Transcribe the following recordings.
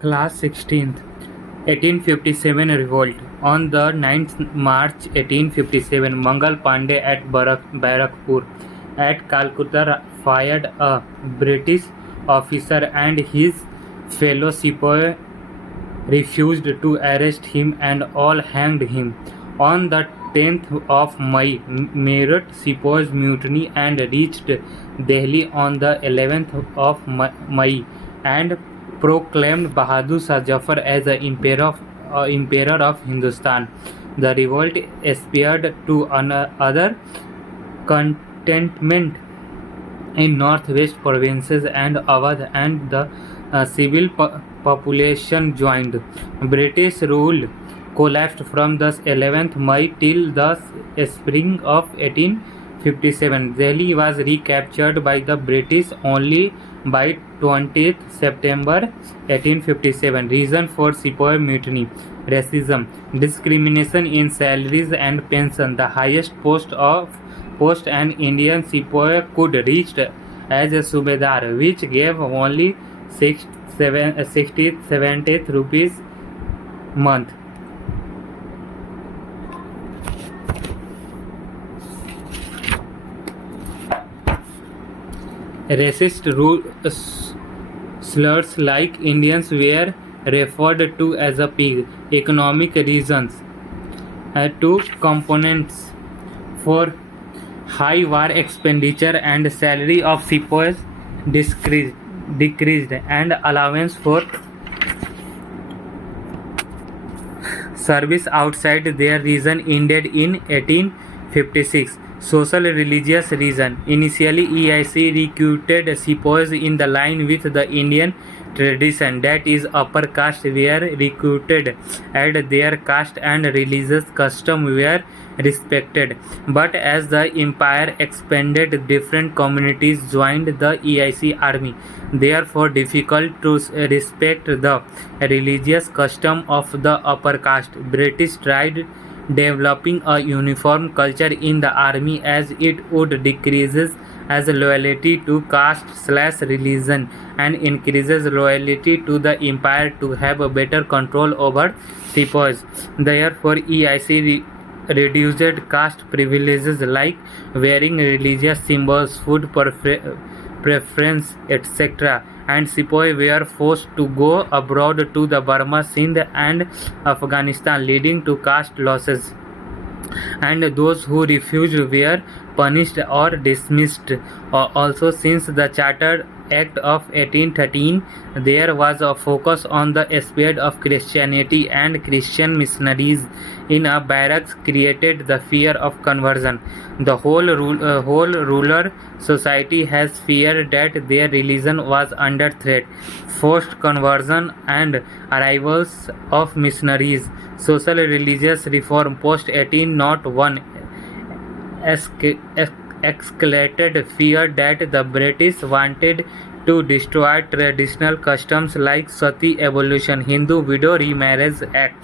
Class 16th 1857 Revolt. On the 9th March 1857, Mangal Pandey at Barakpur at Calcutta fired a British officer and his fellow sepoy refused to arrest him and all hanged him. On the 10th of May, Meerut sepoys mutiny and reached Delhi on the 11th of May and proclaimed Bahadur Shah Zafar as the emperor of Hindustan. The revolt spread to other contentment in northwest provinces and Awadh, and the civil population joined. British rule collapsed from the 11th May till the spring of 1857. Delhi was recaptured by the British only by 20th September 1857. Reason for sepoy mutiny: racism, discrimination in salaries and pension. The highest post an Indian sepoy could reach as a subedar, which gave only 70 rupees month. Racist slurs like Indians were referred to as a pig. Economic reasons: two components for high war expenditure and salary of sepoys decreased, and allowance for service outside their region ended in 1856. Social religious reason: initially EIC recruited sepoys in the line with the Indian tradition, that is, upper caste were recruited and their caste and religious custom were respected. But as the empire expanded, different communities joined the EIC army, therefore difficult to respect the religious custom of the upper caste. British tried developing a uniform culture in the army as it would decreases as loyalty to caste/religion and increases loyalty to the empire to have a better control over sepoys. Therefore, EIC reduced caste privileges like wearing religious symbols, food preference, etc., and sepoy were forced to go abroad to the Burma, Sindh, and Afghanistan, leading to caste losses. And those who refused were punished or dismissed. Also, since the Charter Act of 1813, there was a focus on the spread of Christianity, and Christian missionaries in a barracks created the fear of conversion. The whole ruler society has feared that their religion was under threat. Forced conversion and arrivals of missionaries. Social religious reform post 1801 escalated fear that the British wanted to destroy traditional customs like Sati Abolition, Hindu Widow Remarriage Act,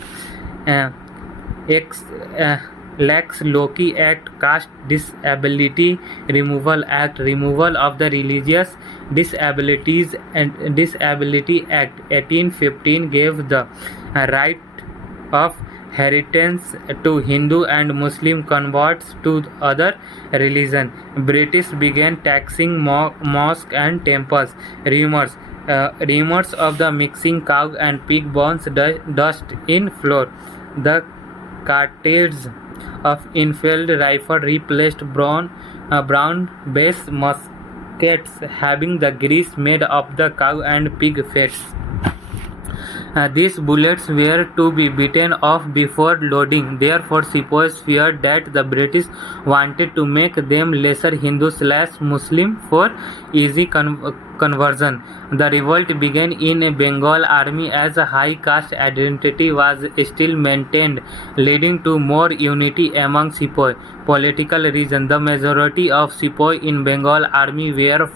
Lex Loci Act, Caste Disability Removal Act, Removal of the Religious Disabilities and Disability Act 1815 gave the right of inheritance to Hindu and Muslim converts to other religion. British began taxing mosques and temples. Rumors of the mixing cow and pig bones dust in floor. The cartridge of Enfield rifle replaced brown base muskets having the grease made of the cow and pig fats. These bullets were to be beaten off before loading. Therefore, sepoys feared that the British wanted to make them lesser Hindu/Muslim for easy conversion. The revolt began in a Bengal army as a high caste identity was still maintained, leading to more unity among sepoy. Political reason: the majority of sepoy in Bengal army were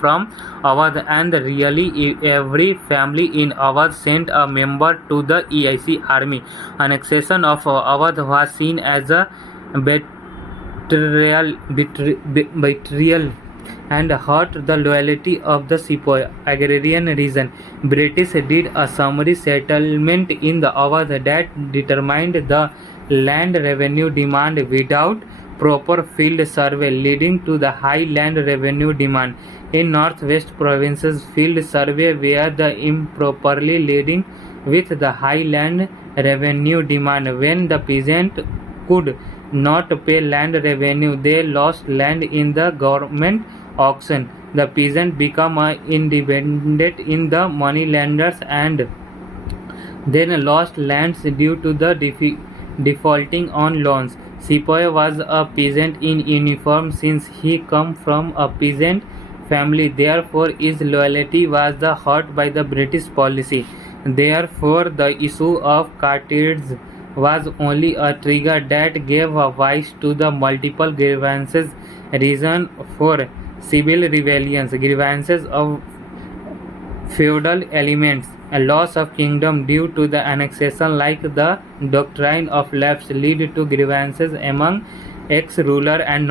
from Awadh, and really every family in Awadh sent a member to the EIC army. Annexation of Awadh was seen as a betrayal and hurt the loyalty of the sepoy agrarian region. British did a summary settlement in the Awadh that determined the land revenue demand without proper field survey, leading to the high land revenue demand in northwest provinces. Field survey were the improperly leading with the high land revenue demand. When the peasant could not pay land revenue, they lost land in the government auction. The peasant became independent in the moneylenders and then lost lands due to the defaulting on loans. Sepoy was a peasant in uniform since he come from a peasant family. Therefore, his loyalty was hurt by the British policy. Therefore, the issue of cartage was only a trigger that gave rise to the multiple grievances. Reason for civil rebellions: grievances of feudal elements, a loss of kingdom due to the annexation, like the doctrine of lapse, lead to grievances among ex-ruler and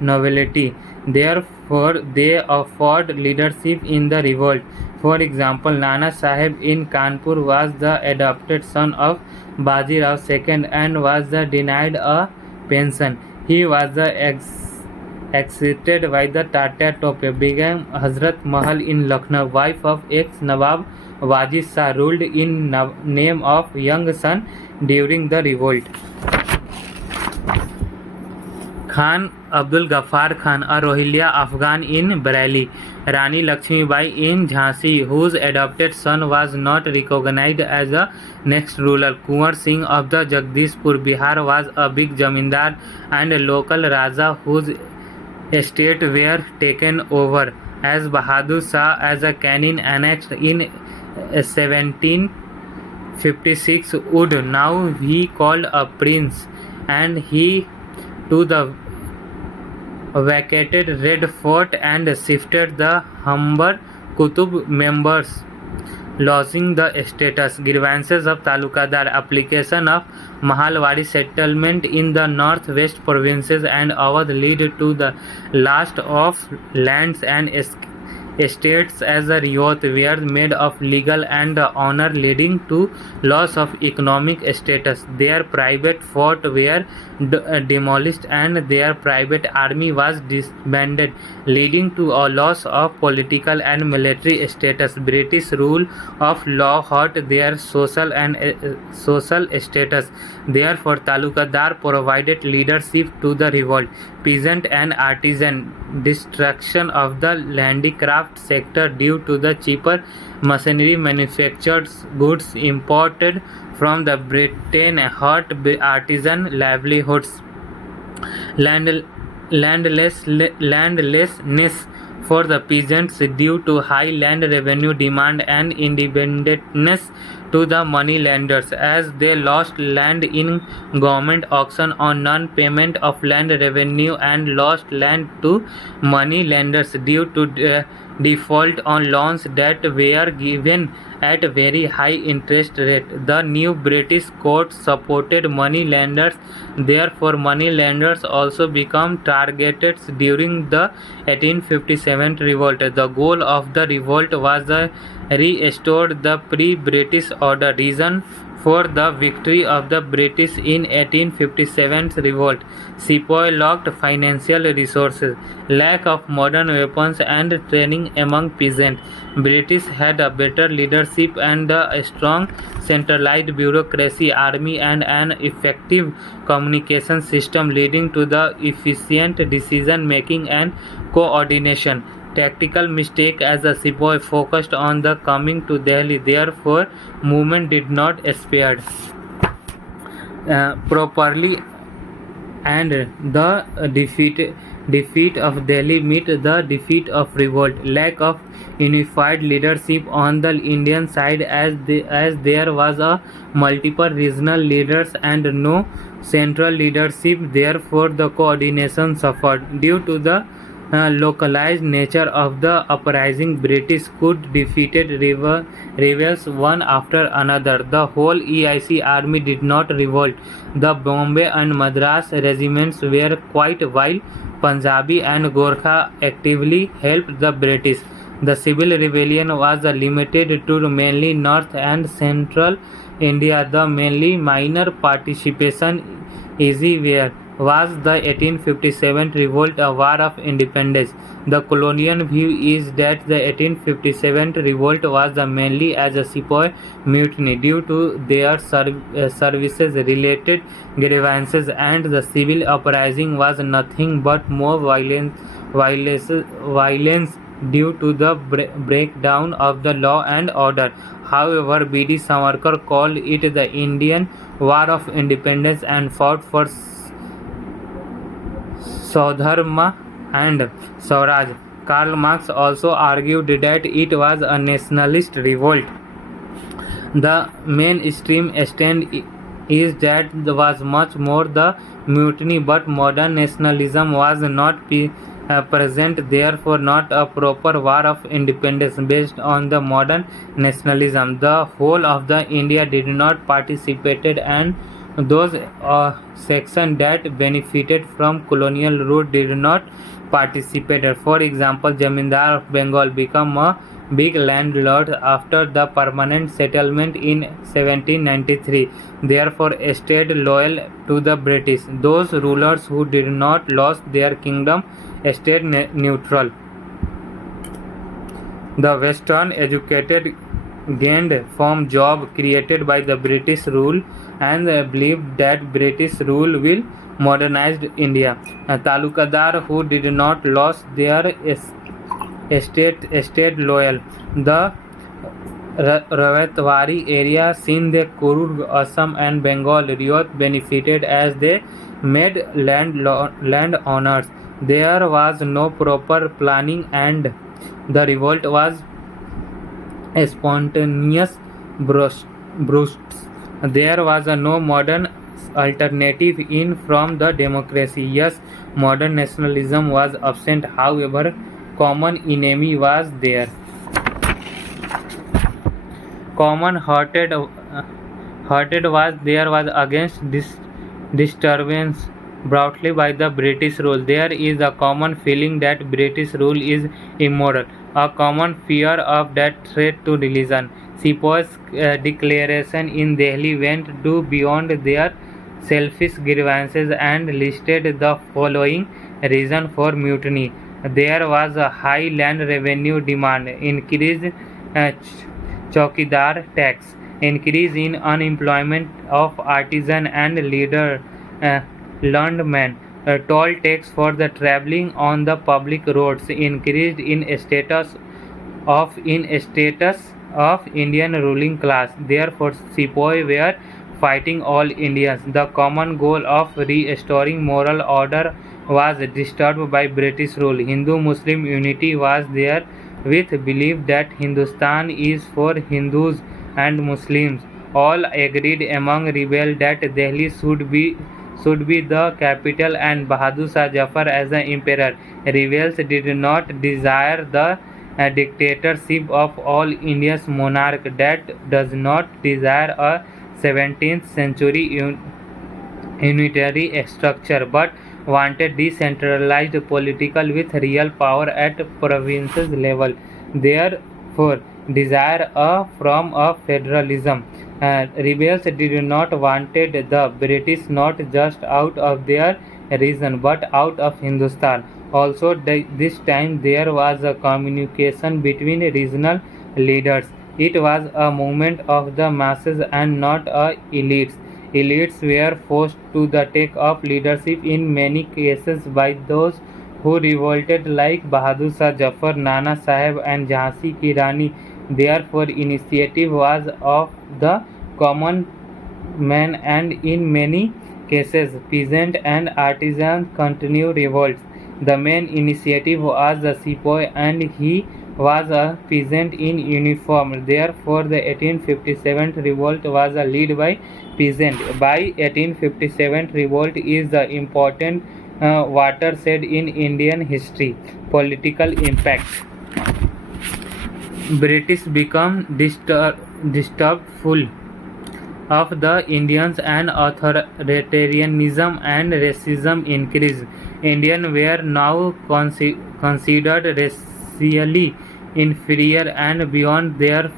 nobility. Therefore, they afford leadership in the revolt. For example, Nana Sahib in Kanpur was the adopted son of Baji Rao II and was denied a pension. He was executed by the Tata Tope. Begum Hazrat Mahal in Lucknow, wife of ex-Nawab Wajid Shah, ruled in name of young son during the revolt. Khan Abdul Ghaffar Khan, a Rohilla Afghan in Bareilly. Rani Lakshmi Bai in Jhansi, whose adopted son was not recognized as a next ruler. Kunwar Singh of the Jagdishpur, Bihar, was a big jamindar and local Raja whose estates were taken over as Bahadur Shah as a canon annexed in 1756 would now be called a prince, and he to the vacated Red Fort and shifted the Humber Qutub members, losing the status. Grievances of Talukadar, application of Mahalwadi settlement in the northwest provinces and Awadh lead to the loss of lands and estates as a riot were made of legal and honor, leading to loss of economic status. Their private fort were demolished and their private army was disbanded, leading to a loss of political and military status. British rule of law hurt their social status. Therefore, Talukadar provided leadership to the revolt. Peasant and artisan, destruction of the handicraft sector due to the cheaper machinery, manufactured goods imported from the Britain hurt artisan livelihoods. Landlessness for the peasants due to high land revenue demand and independence to the moneylenders, as they lost land in government auction on non-payment of land revenue and lost land to moneylenders due to default on loans that were given at very high interest rate. The new British court supported moneylenders. Therefore, moneylenders also became targeted during the 1857 revolt. The goal of the revolt was to restore the pre-British order. Reason for the victory of the British in 1857 revolt: sepoy lacked financial resources, lack of modern weapons and training among peasants. British had a better leadership and a strong centralized bureaucracy, army and an effective communication system, leading to the efficient decision making and coordination. Tactical mistake as a sepoy focused on the coming to Delhi. Therefore, movement did not spared properly, and the defeat of Delhi met the defeat of revolt. Lack of unified leadership on the Indian side, as there was a multiple regional leaders and no central leadership. Therefore, the coordination suffered due to the localized nature of the uprising. British could defeated rebels one after another. The whole EIC army did not revolt. The Bombay and Madras regiments were quite, while Punjabi and Gorkha actively helped the British. The civil rebellion was limited to mainly north and central India. The mainly minor participation easy where was the 1857 revolt, a war of independence. The colonial view is that the 1857 revolt was mainly as a sepoy mutiny due to their services related grievances, and the civil uprising was nothing but more violence due to the breakdown of the law and order. However, B.D. Savarkar called it the Indian War of Independence and fought for Swadharma and Swaraj. Karl Marx also argued that it was a nationalist revolt. The mainstream stand is that there was much more the mutiny, but modern nationalism was not present, therefore not a proper war of independence based on the modern nationalism. The whole of the India did not participate, and those sections that benefited from colonial rule did not participate. For example, Jamindar of Bengal became a big landlord after the permanent settlement in 1793, therefore stayed loyal to the British. Those rulers who did not lose their kingdom stayed neutral. The Western educated gained from job created by the British rule and believed that British rule will modernize India. Talukadar who did not lose their stayed loyal. The Rawatwari area, Sindh, Kurug, Assam and Bengal Riyot benefited as they made landowners. There was no proper planning and the revolt was spontaneous bursts. There was no modern alternative in from the democracy. Yes, modern nationalism was absent, however, common enemy was there. Common hearted was there was against this disturbance brought by the British rule. There is a common feeling that British rule is immoral, a common fear of that threat to religion. Sepoy's declaration in Delhi went beyond their selfish grievances and listed the following reason for mutiny. There was a high land revenue demand, increased chowkidar tax, increase in unemployment of artisan and leader landmen, toll tax for the travelling on the public roads, increased in status of Indian ruling class. Therefore, sepoy were fighting all Indians. The common goal of restoring moral order was disturbed by British rule. Hindu-Muslim unity was there with belief that Hindustan is for Hindus and Muslims. All agreed among rebels that Delhi should be the capital and Bahadur Shah Zafar as the emperor. Rebels did not desire the dictatorship of all India's monarch that does not desire a 17th century unitary structure but wanted decentralized political with real power at provinces level. Therefore, desire from a federalism. Rebels did not wanted the British not just out of their region but out of Hindustan. Also, this time there was a communication between regional leaders. It was a movement of the masses and not elites. Elites were forced to take up leadership in many cases by those who revolted like Bahadur Shah Zafar, Nana Sahib and Jhansi Ki Rani. Therefore, initiative was of the common man and in many cases peasant and artisans continued revolts. The main initiative was the sepoy and he was a peasant in uniform. Therefore, the 1857 revolt was led by peasant. By 1857 revolt is the important watershed in Indian history. Political impact. British become disturbed full. of the Indians and authoritarianism and racism increased. Indians were now considered racially inferior and beyond their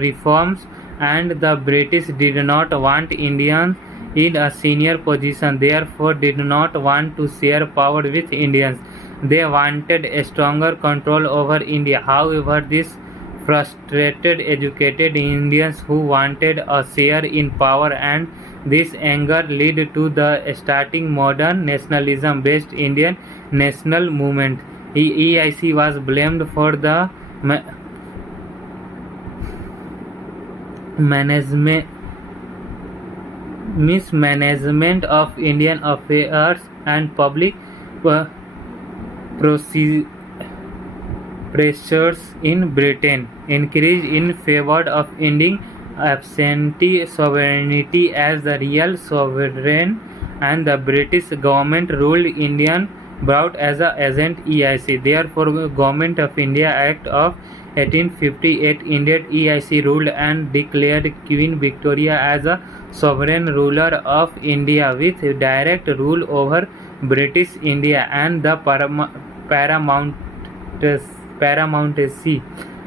reforms, and the British did not want Indians in a senior position, therefore did not want to share power with Indians. They wanted a stronger control over India. However, this frustrated educated Indians who wanted a share in power, and this anger led to the starting modern nationalism-based Indian national movement. EIC was blamed for the mismanagement of Indian affairs and public pressures in Britain, increased in favor of ending absentee sovereignty as the real sovereign, and the British government ruled Indian brought as a agent EIC. Therefore, Government of India Act of 1858 ended EIC rule and declared Queen Victoria as a sovereign ruler of India with direct rule over British India and the paramountcy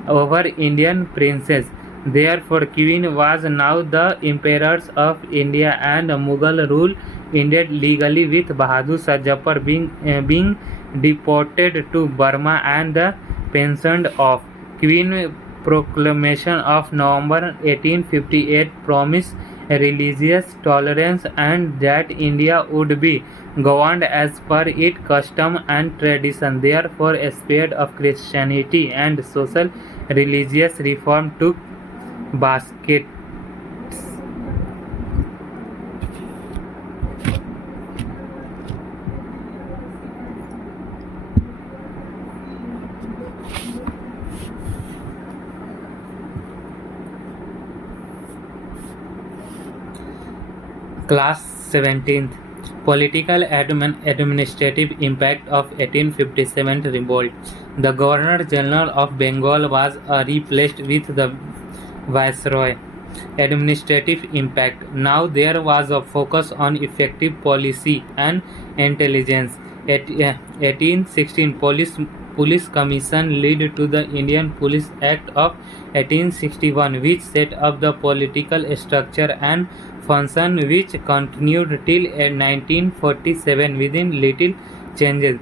over Indian princes. Therefore, Queen was now the emperors of India, and Mughal rule ended legally with Bahadur Shah Zafar being deported to Burma and the pensioned off. Queen Proclamation of November 1858 promised religious tolerance and that India would be governed as per its custom and tradition. Therefore, a spread of Christianity and social religious reform took basket. Class 17th. Political administrative impact of 1857 revolt. The Governor General of Bengal was replaced with the Viceroy. Administrative impact. Now there was a focus on effective policy and intelligence. 1816 Police Commission led to the Indian Police Act of 1861, which set up the political structure and function which continued till 1947 within little changes.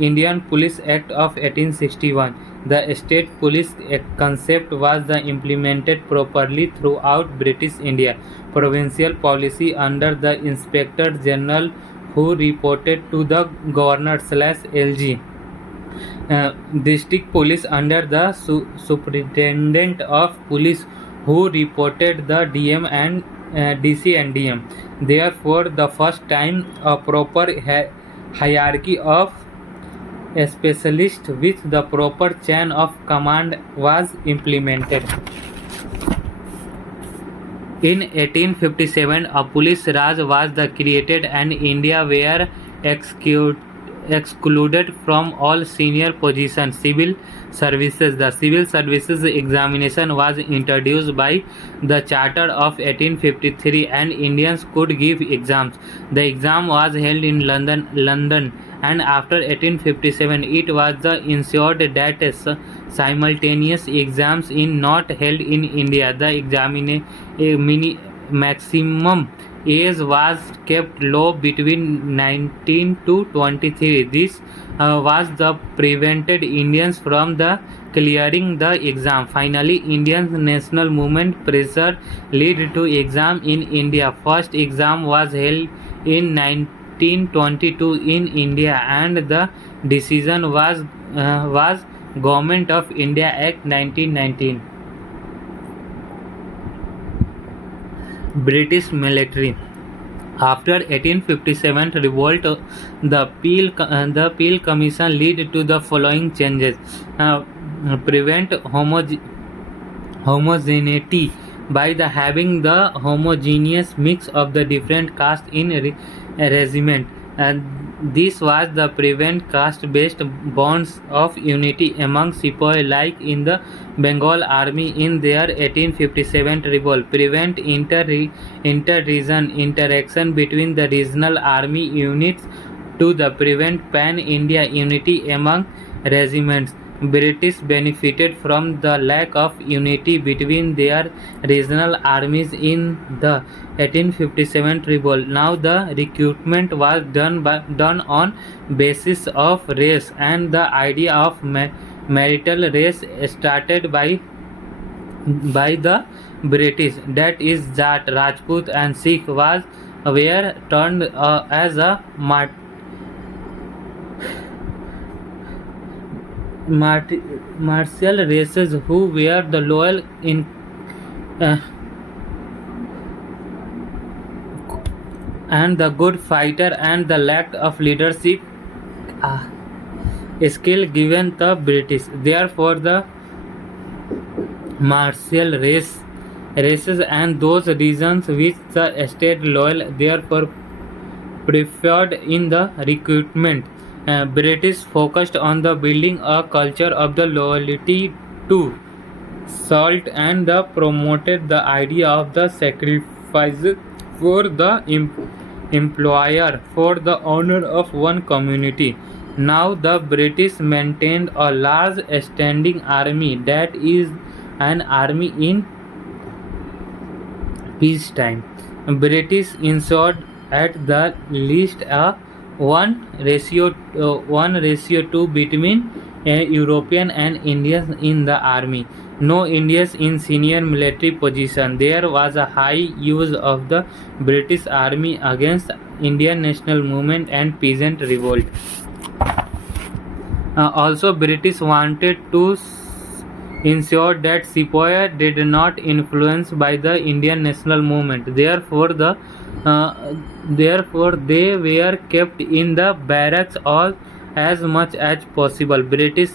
Indian Police Act of 1861. The state police concept was implemented properly throughout British India. Provincial policy under the Inspector General, who reported to the Governor/LG. District police under the Superintendent of Police, who reported the DM and DC and DM. Therefore, the first time a proper hierarchy of specialists with the proper chain of command was implemented. In 1857, a police Raj was created and India were excluded from all senior positions. Civil services. The civil services examination was introduced by the Charter of 1853 and Indians could give exams. The exam was held in London, and after 1857 it was ensured that simultaneous exams in not held in India. The maximum age was kept low between 19 to 23. This was the prevented Indians from clearing the exam. Finally, Indian national movement pressure led to exam in India. First exam was held in 1922 in India, and the decision was Government of India Act 1919. British military. After 1857 revolt, the Peel Commission led to the following changes: prevent homogeneity by having the homogeneous mix of the different castes in a regiment. And this was the prevent caste-based bonds of unity among sepoy like in the Bengal army in their 1857 revolt, prevent inter-region interaction between the regional army units to the prevent pan-India unity among regiments. British benefited from the lack of unity between their regional armies in the 1857 revolt. Now the recruitment was done on basis of race, and the idea of marital race started by the British, that is Jat, Rajput and Sikh were turned as a martial races who were the loyal in uh, and the good fighter and the lack of leadership uh, skill given the British. Therefore, the martial races and those regions which the state loyal therefore preferred in the recruitment. British focused on the building a culture of the loyalty to salt and the promoted the idea of the sacrifice for the employer for the honor of one community. Now the British maintained a large standing army, that is an army in peacetime. British ensured at the least a 1:2 between European and Indians in the army. No Indians in senior military position. There was a high use of the British army against Indian national movement and peasant revolt. Also, British wanted to ensure that sepoy did not influence by the Indian national movement. Therefore, they were kept in the barracks all as much as possible. British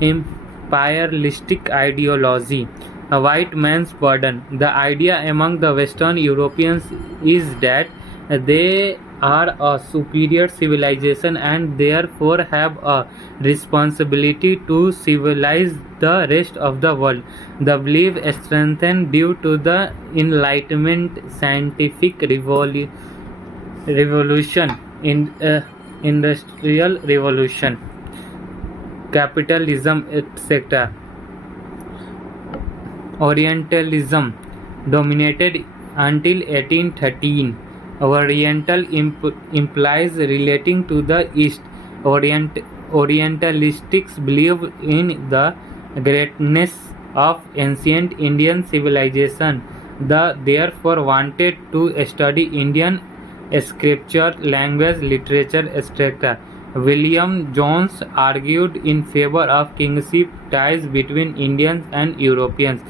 imperialistic ideology. A white man's burden. The idea among the Western Europeans is that they are a superior civilization and therefore have a responsibility to civilize the rest of the world. The belief strengthened due to the Enlightenment, scientific revolution, industrial revolution, capitalism, etc. Orientalism dominated until 1813. Oriental implies relating to the East. Orientalists believe in the greatness of ancient Indian civilization. They therefore wanted to study Indian scripture, language, literature, etc. William Jones argued in favor of kingship ties between Indians and Europeans.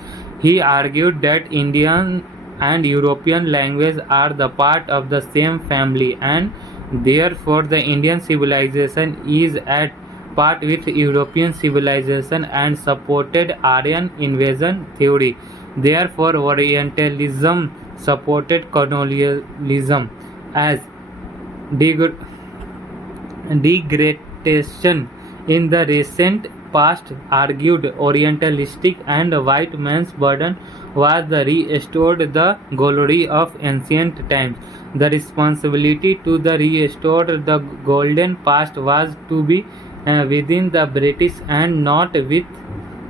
He argued that Indian and European language are the part of the same family and therefore the Indian civilization is at part with European civilization and supported Aryan invasion theory. Therefore, Orientalism supported colonialism as degradation. In the recent past, argued Orientalistic and white man's burden was the restored the glory of ancient times. The responsibility to the restore the golden past was to be within the British and not with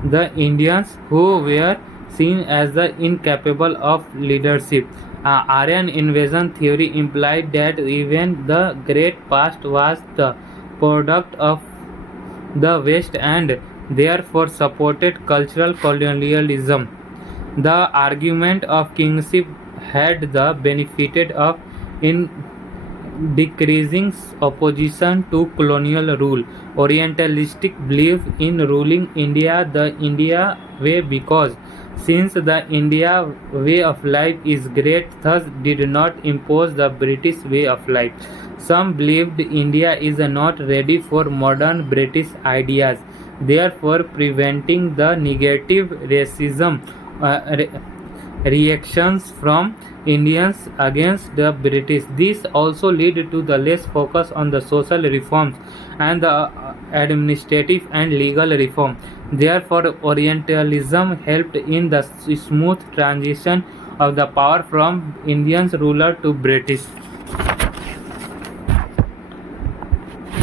the Indians who were seen as the incapable of leadership. Aryan invasion theory implied that even the great past was the product of the West and therefore supported cultural colonialism. The argument of kingship had the benefit of in decreasing opposition to colonial rule. Orientalistic believe in ruling India the India way because since the India way of life is great, thus did not impose the British way of life. Some believed India is not ready for modern British ideas, therefore preventing the negative racism reactions from Indians against the British. This also led to the less focus on the social reforms and the administrative and legal reform. Therefore, Orientalism helped in the smooth transition of the power from Indian ruler to British.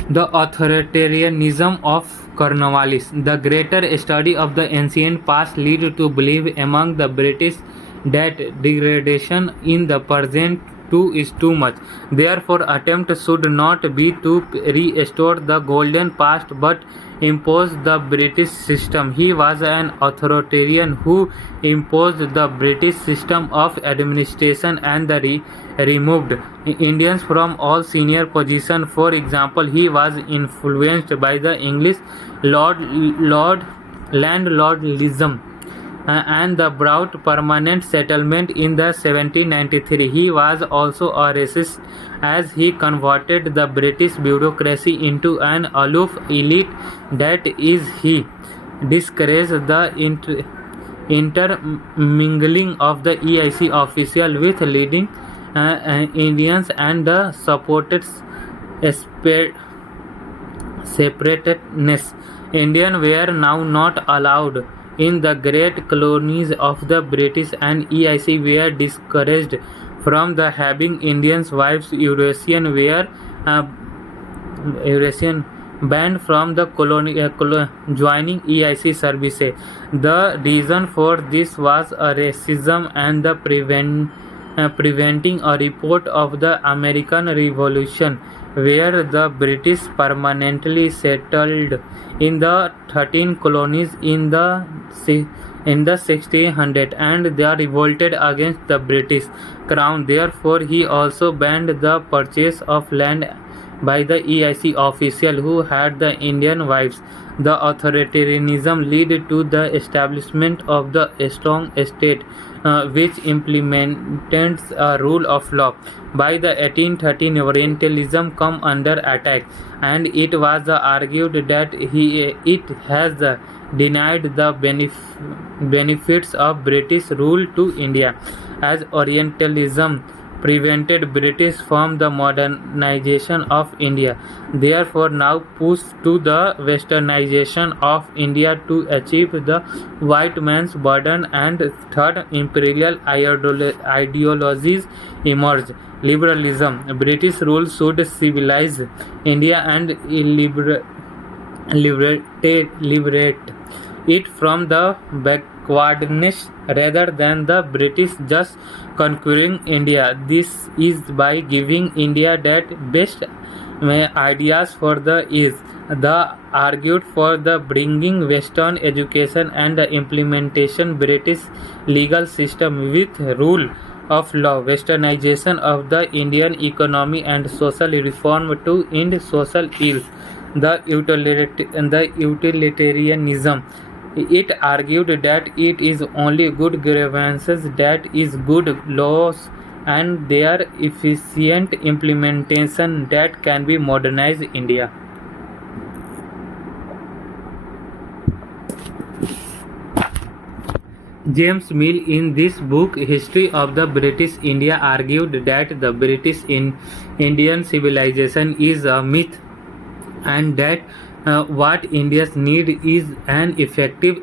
The authoritarianism of Cornwallis. The greater study of the ancient past led to belief among the British that degradation in the present too is too much. Therefore, attempt should not be to restore the golden past but impose the British system. He was an authoritarian who imposed the British system of administration and removed Indians from all senior positions. For example, he was influenced by the English landlordism and the brought permanent settlement in the 1793. He was also a racist as he converted the British bureaucracy into an aloof elite. That is, he discouraged the intermingling of the EIC official with leading Indians and supported separatedness. Indians were now not allowed in the great colonies of the British, and EIC were discouraged from the having Indian wives. Eurasian banned from the joining EIC services. The reason for this was a racism and the preventing a report of the American Revolution, where the British permanently settled in the 13 colonies in the 1600s, and they revolted against the British crown. Therefore, he also banned the purchase of land by the EIC official who had the Indian wives. The authoritarianism led to the establishment of the strong state, which implemented a rule of law. By the 1813, Orientalism come under attack, and it was argued that it has denied the benefits of British rule to India, as Orientalism prevented British from the modernization of India. Therefore, now push to the westernization of India to achieve the white man's burden, and third imperial ideologies emerged. Liberalism. British rule should civilize India and liberate it from the backwardness rather than the British just conquering India. This is by giving India that best ideas for the ease. The argued for the bringing Western education and the implementation British legal system with rule of law, westernization of the Indian economy and social reform to end social ills. The utilitarianism. It argued that it is only good grievances that is good laws and their efficient implementation that can be modernized India. James Mill in this book, History of the British India, argued that the British Indian civilization is a myth and that what India's need is an effective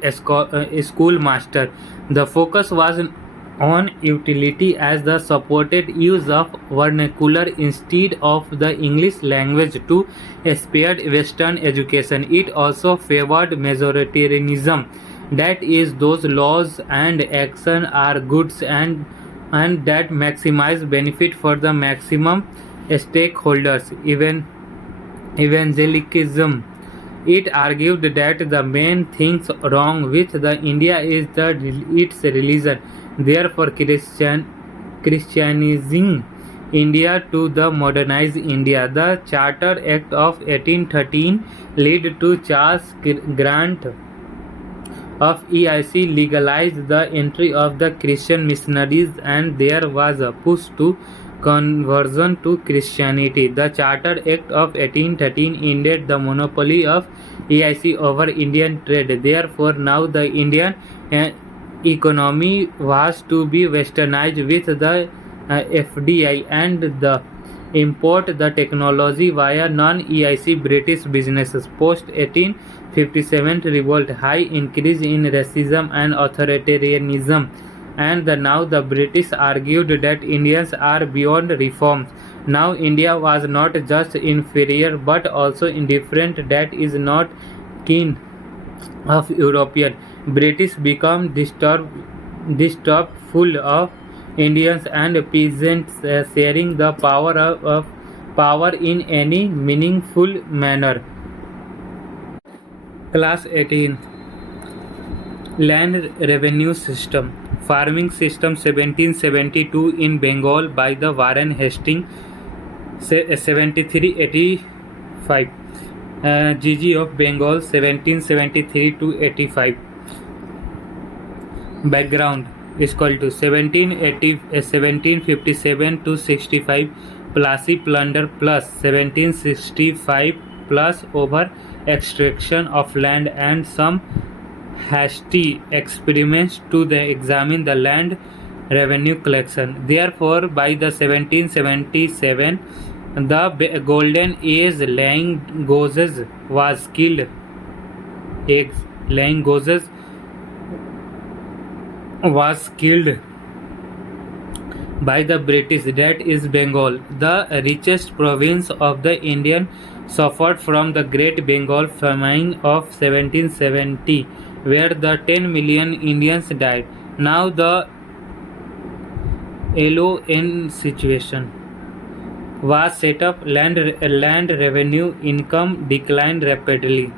schoolmaster. The focus was on utility as the supported use of vernacular instead of the English language to spared Western education. It also favored majoritarianism, that is, those laws and action are goods and that maximize benefit for the maximum stakeholders. Evangelicalism. It argued that the main things wrong with the India is its religion. Therefore, Christianizing India to the modernized India. The Charter Act of 1813 led to Charles Grant of EIC legalized the entry of the Christian missionaries, and there was a push to conversion to Christianity. The Charter Act of 1813 ended the monopoly of EIC over Indian trade. Therefore, now the Indian economy was to be westernized with the FDI and the import the technology via non-EIC British businesses. Post 1857 revolt, high increase in racism and authoritarianism, and now the British argued that Indians are beyond reforms. Now India was not just inferior but also indifferent, that is not keen of European. British become disturbed full of Indians and peasants sharing the of power in any meaningful manner. Class 18. Land revenue system. Farming system 1772 in Bengal by the Warren Hastings 7385. GG of Bengal 1773 to 85. Background is equal to 1757 to 65 Plassey plunder plus 1765 plus over extraction of land and some hasty experiments to examine the land revenue collection. Therefore, by the 1777, the golden age laying gooses was killed. Eggs laying gooses was killed by the British, that is Bengal. The richest province of the Indian suffered from the Great Bengal Famine of 1770, where the 10 million Indians died. Now the LON situation was set up, land revenue income declined rapidly.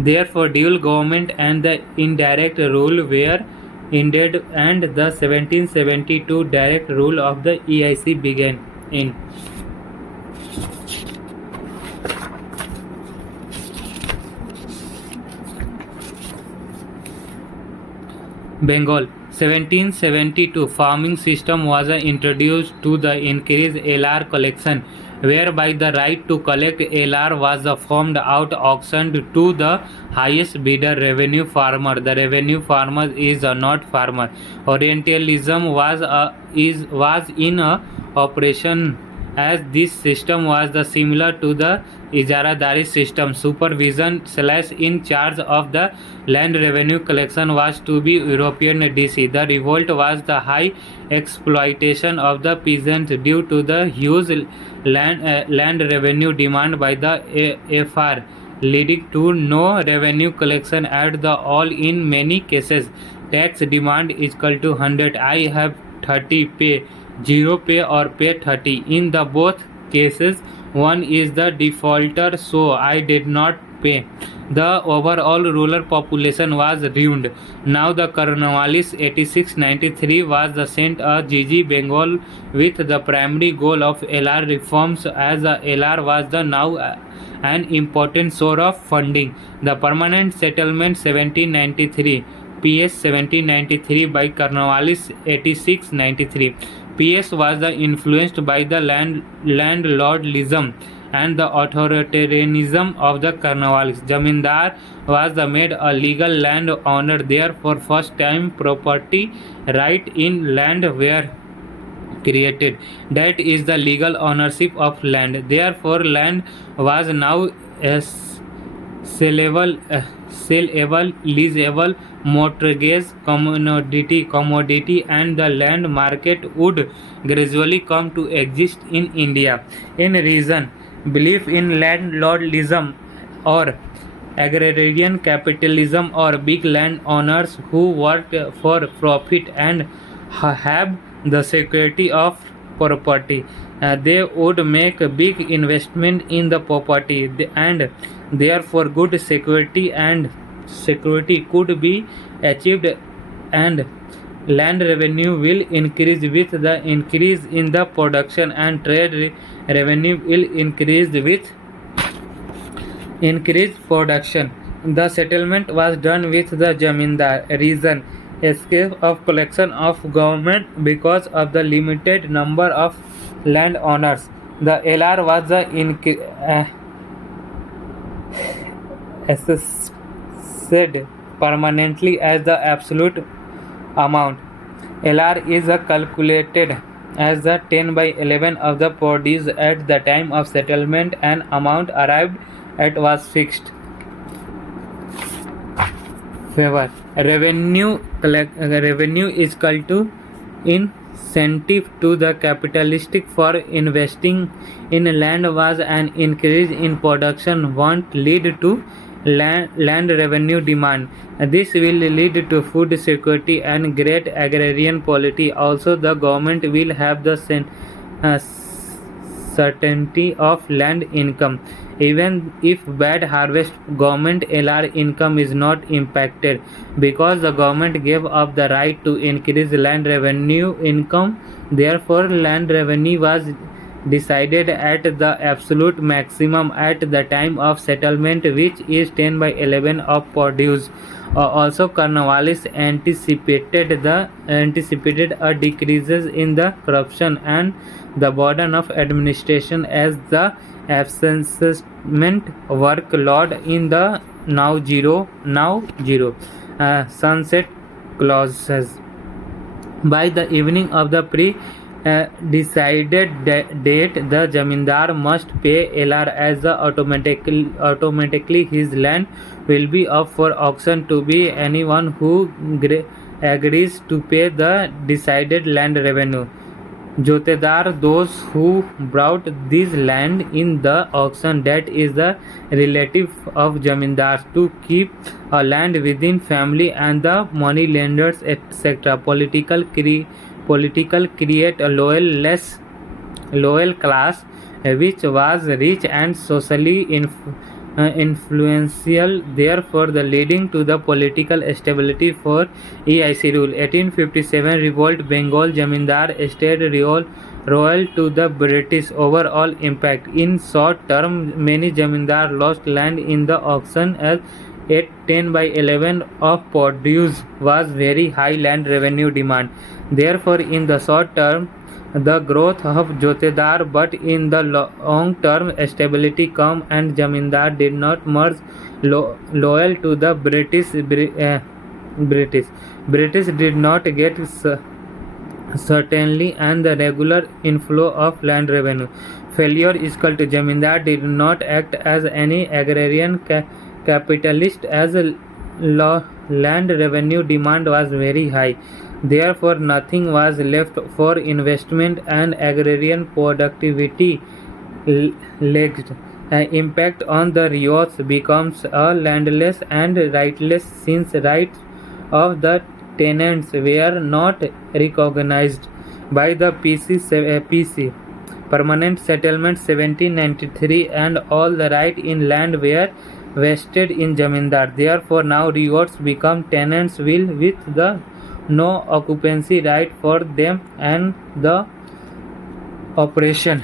Therefore, dual government and the indirect rule were ended and the 1772 direct rule of the EIC began in. Bengal 1772 farming system was introduced to the increase LR collection, whereby the right to collect LR was formed out auctioned to the highest bidder revenue farmer. The revenue farmer is not farmer. Orientalism was in operation, as this system was similar to the Ijaradari system. Supervision / in charge of the land revenue collection was to be European DC. The revolt was the high exploitation of the peasants due to the huge land revenue demand by the FR, leading to no revenue collection at the all. In many cases, tax demand is equal to 100. I have 30, pay 0, pay or pay 30. In the both cases, one is the defaulter, so I did not pay. The overall rural population was ruined. Now the Cornwallis 8693 was sent a GG Bengal with the primary goal of LR reforms, as LR was the now an important source of funding. The permanent settlement 1793 PS 1793 by Cornwallis 8693. PS was influenced by the landlordism and the authoritarianism of the Cornwallis. Jamindar was made a legal land owner. Therefore, first time property right in land were created. That is the legal ownership of land. Therefore, land was now sellable, leasable, mortgage, commodity, and the land market would gradually come to exist in India. In reason, belief in landlordism or agrarian capitalism or big land owners who work for profit and have the security of property. They would make a big investment in the property, and therefore good security could be achieved, and land revenue will increase with the increase in the production, and trade revenue will increase with increased production. The settlement was done with the Jamindar. Reason: escape of collection of government because of the limited number of landowners. The LR was the assessed permanently as the absolute amount. LR is calculated as the 10 by 11 of the produce at the time of settlement and amount arrived at was fixed. Favor revenue is equal to incentive to the capitalistic for investing in land was an increase in production won't lead to land revenue demand. This will lead to food security and great agrarian quality. Also, the government will have the uh, certainty of land income. Even if bad harvest, government LR income is not impacted because the government gave up the right to increase land revenue income. Therefore, land revenue was decided at the absolute maximum at the time of settlement, which is 10 by 11 of produce. Also, Cornwallis anticipated a decreases in the corruption and the burden of administration as the assessment workload in the now zero sunset clauses. By the evening of the decided date, the Jamindar must pay LR as the automatically his land will be up for auction to be anyone who agrees to pay the decided land revenue. Jotedar, those who brought this land in the auction, that is the relative of Jamindars, to keep a land within family and the money lenders, etc. Political create a loyal class which was rich and socially influential, therefore the leading to the political stability for EIC rule. 1857 revolt Bengal Jamindar stayed royal to the British. Overall impact: in short term, many Jamindar lost land in the auction as 10 by 11 of produce was very high land revenue demand. Therefore, in the short term, the growth of Jotedar, but in the long term, stability come and Jamindar did not merge loyal to the British did not get certainly and the regular inflow of land revenue. Failure is equal to Jamindar did not act as any agrarian capitalist as land revenue demand was very high. Therefore, nothing was left for investment and agrarian productivity lagged. Impact on the riots becomes a landless and rightless since rights of the tenants were not recognized by the PC Permanent Settlement 1793 and all the right in land were vested in Jamindar. Therefore, now riots become tenants will with the no occupancy right for them and the operation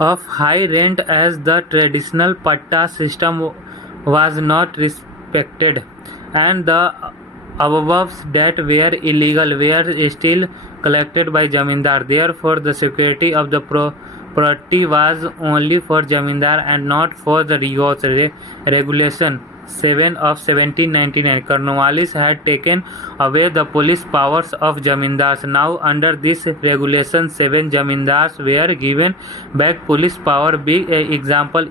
of high rent as the traditional patta system was not respected and the aboves that were illegal were still collected by Jamindar. Therefore, the security of the property was only for Jamindar and not for the riots. Regulation 7 of 1799. Cornwallis had taken away the police powers of Jamindars. Now, under this regulation 7, Jamindars were given back police power. Big example: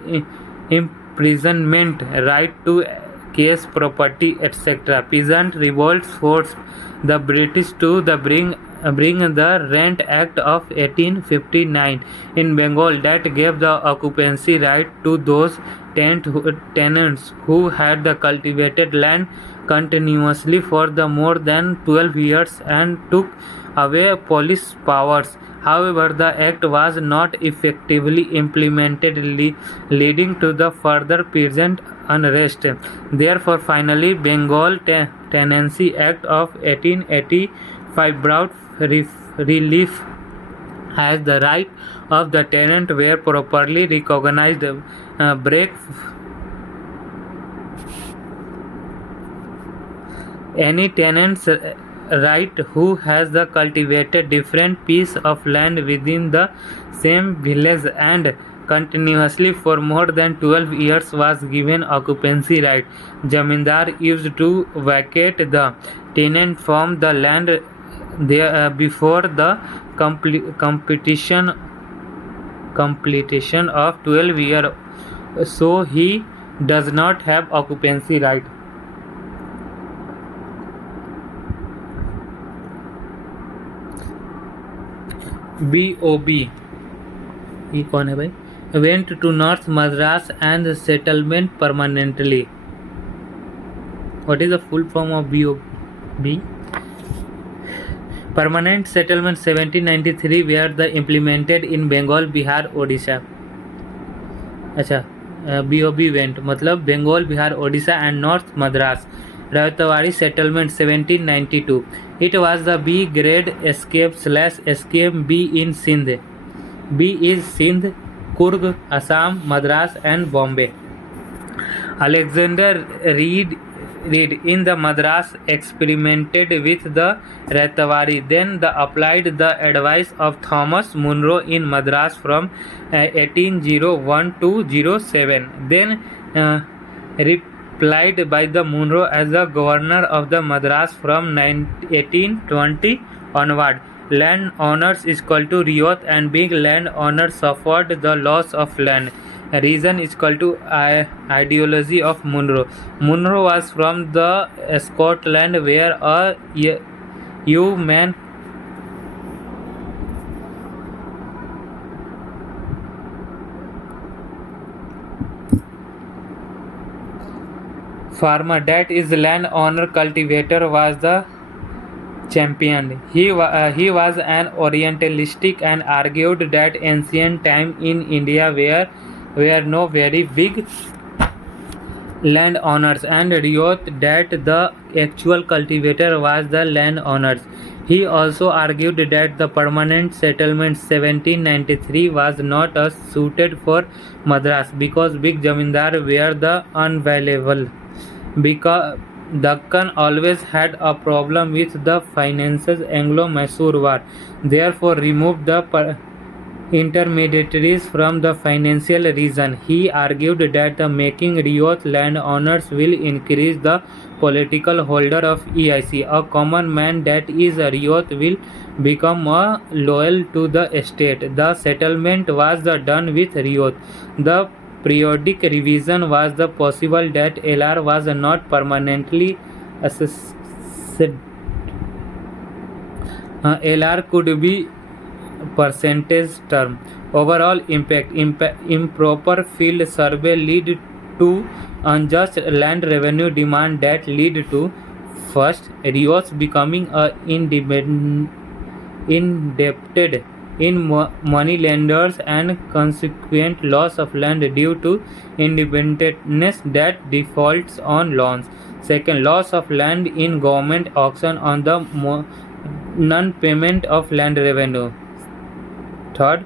imprisonment, right to case property, etc. Peasant revolts forced the British to bring the Rent Act of 1859 in Bengal that gave the occupancy right to those tenants who had the cultivated land continuously for the more than 12 years and took away police powers. However, the act was not effectively implemented, leading to the further peasant unrest. Therefore, finally, Bengal Tenancy Act of 1885 brought relief as the right of the tenant were properly recognized. Break any tenant's right who has cultivated different piece of land within the same village and continuously for more than 12 years was given occupancy right. Jamindar used to vacate the tenant from the land there before the completion of 12 years, so he does not have occupancy right. BOB ये कौन है भाई? Went to North Madras and settlement permanently. What is the full form of BOB? Permanent settlement 1793 were the implemented in Bengal, Bihar, Odisha. अच्छा, BOB went मतलब Bengal, Bihar, Odisha and North Madras. Ratawari settlement 1792. It was the B grade escape B in Sindh. B is Sindh, Coorg, Assam, Madras and Bombay. Alexander Reed in the Madras experimented with the Ratawari. Then applied the advice of Thomas Munro in Madras from 1801 to 07. Then replied by the Munro as the governor of the Madras from 1820 onward. Land owners is equal to riot and big land owners suffered the loss of land. Reason is equal to ideology of Munro. Munro was from the Scotland where a man farmer, that is land owner cultivator, was the champion. He was an orientalistic and argued that ancient time in India were no very big land owners and riot that the actual cultivator was the land owners. He also argued that the permanent settlement 1793 was not suited for Madras because big zamindar were the unavailable. Because Deccan always had a problem with the finances. Anglo-Mysore War therefore removed the intermediaries from the financial region. He argued that the making riot landowners will increase the political holder of EIC. A common man that is a riot will become loyal to the state. The settlement was done with riot. The periodic revision was the possible that LR was not permanently assessed. LR could be percentage term. Overall impact improper field survey lead to unjust land revenue demand that lead to first riots becoming indebted in money lenders and consequent loss of land due to indebtedness that defaults on loans. Second, loss of land in government auction on the non-payment of land revenue. Third,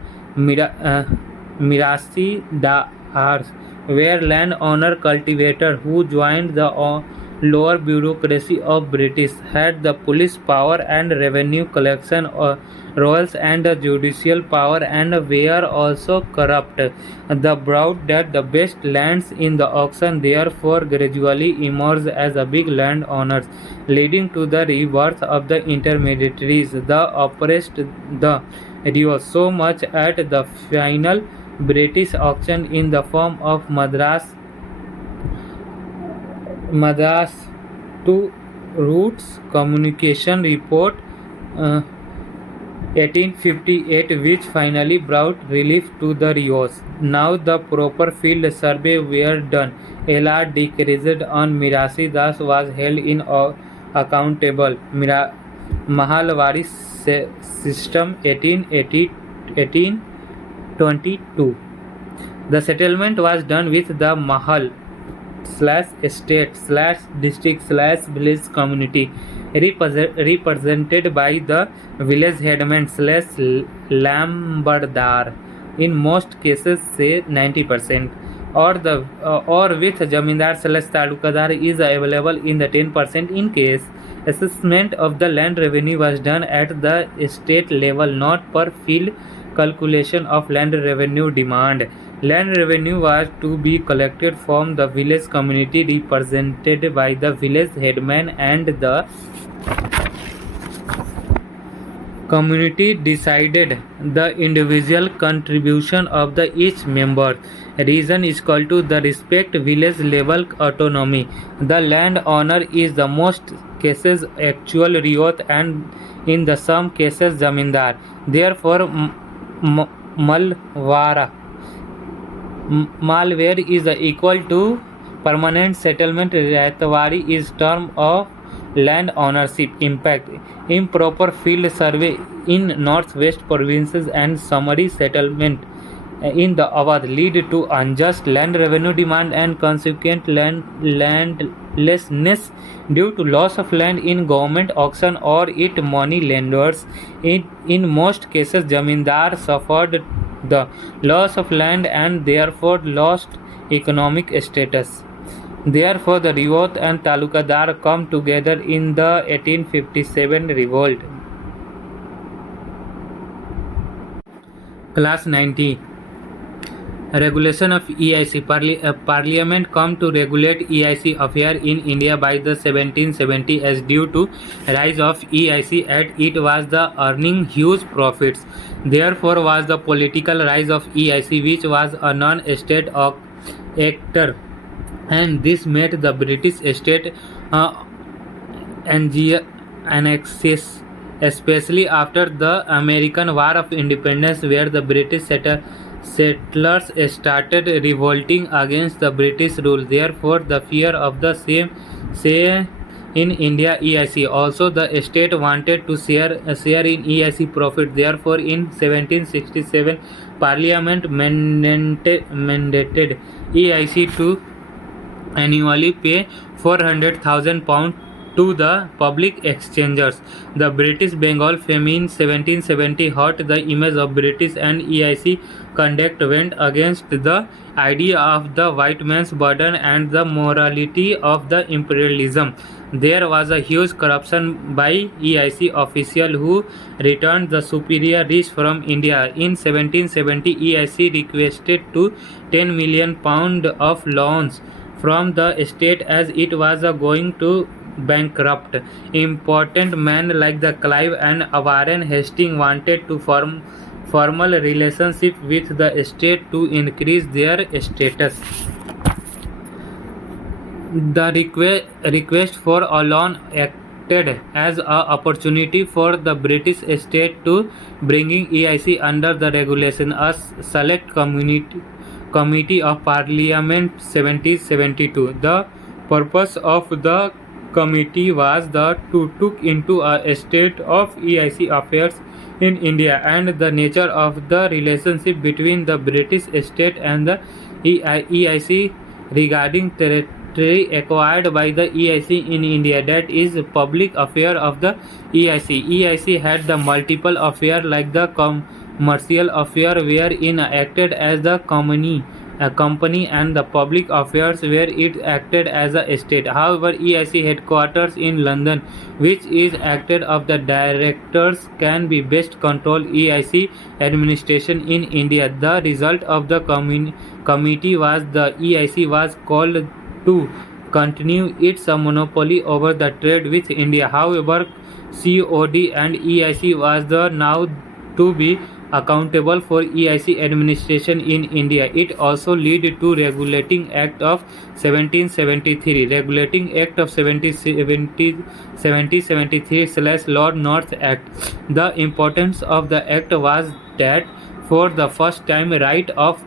Mirasi Dars, where landowner cultivator who joined the lower bureaucracy of British had the police power and revenue collection roles and the judicial power and were also corrupt. The brought that the best lands in the auction therefore gradually emerged as a big landowners, leading to the rebirth of the intermediaries. The oppressed the Rio so much at the final British auction in the form of Madras to Roots Communication Report 1858, which finally brought relief to the Rios. Now the proper field survey were done. LR decreased on Mirasi Das was held in accountable. Mahalwari system 1822. The settlement was done with the Mahal /estate/district/village community represented by the village headman /lambardar, in most cases say 90%, or with zamindar /talukadar is available in the 10% in case. Assessment of the land revenue was done at the state level, not per field calculation of land revenue demand. Land revenue was to be collected from the village community represented by the village headman, and the community decided the individual contribution of the each member. Region is equal to the respect village level autonomy. The landowner is the most cases actual riot, and in the some cases zamindar. Therefore, malwara malware is equal to permanent settlement. Ratwari is term of land ownership. Impact: improper field survey in northwest provinces and summary settlement in the Awadh lead to unjust land revenue demand and consequent landlessness due to loss of land in government auction or it money lenders. In most cases, Jamindar suffered the loss of land and therefore lost economic status. Therefore, the Riot and Talukadar come together in the 1857 revolt. Class 90. Regulation of EIC. Parliament come to regulate EIC affair in India by the 1770 as due to rise of EIC as it was the earning huge profits. Therefore was the political rise of EIC, which was a non-state actor, and this made the British state annexes, especially after the American War of Independence, where the British settlers started revolting against the British rule. Therefore, the fear of the same say in India EIC. Also, the state wanted to share in EIC profit. Therefore, in 1767, Parliament mandated EIC to annually pay £400,000 to the public exchangers. The British Bengal famine 1770 hurt the image of British, and EIC conduct went against the idea of the white man's burden and the morality of the imperialism. There was a huge corruption by EIC official who returned the superior rich from India. In 1770, EIC requested to £10 million of loans from the state as it was going to bankrupt. Important men like the Clive and Warren Hastings wanted to form formal relationship with the state to increase their status. The request for a loan acted as an opportunity for the British state to bringing EIC under the regulation. A select committee of Parliament 1772. The purpose of the committee was to look into a state of EIC affairs in India and the nature of the relationship between the British state and the EIC regarding territory acquired by the EIC in India. That is public affair of the EIC. EIC had the multiple affair like the commercial affair wherein acted as the company and the public affairs where it acted as a state. However, EIC headquarters in London, which is acted of the directors, can be best control EIC administration in India. The result of the committee was the EIC was called to continue its monopoly over the trade with India. However, COD and EIC was the now to be accountable for EIC administration in India. It also led to Regulating Act of 1773. Regulating Act of 1773/Lord North Act. The importance of the act was that for the first time right of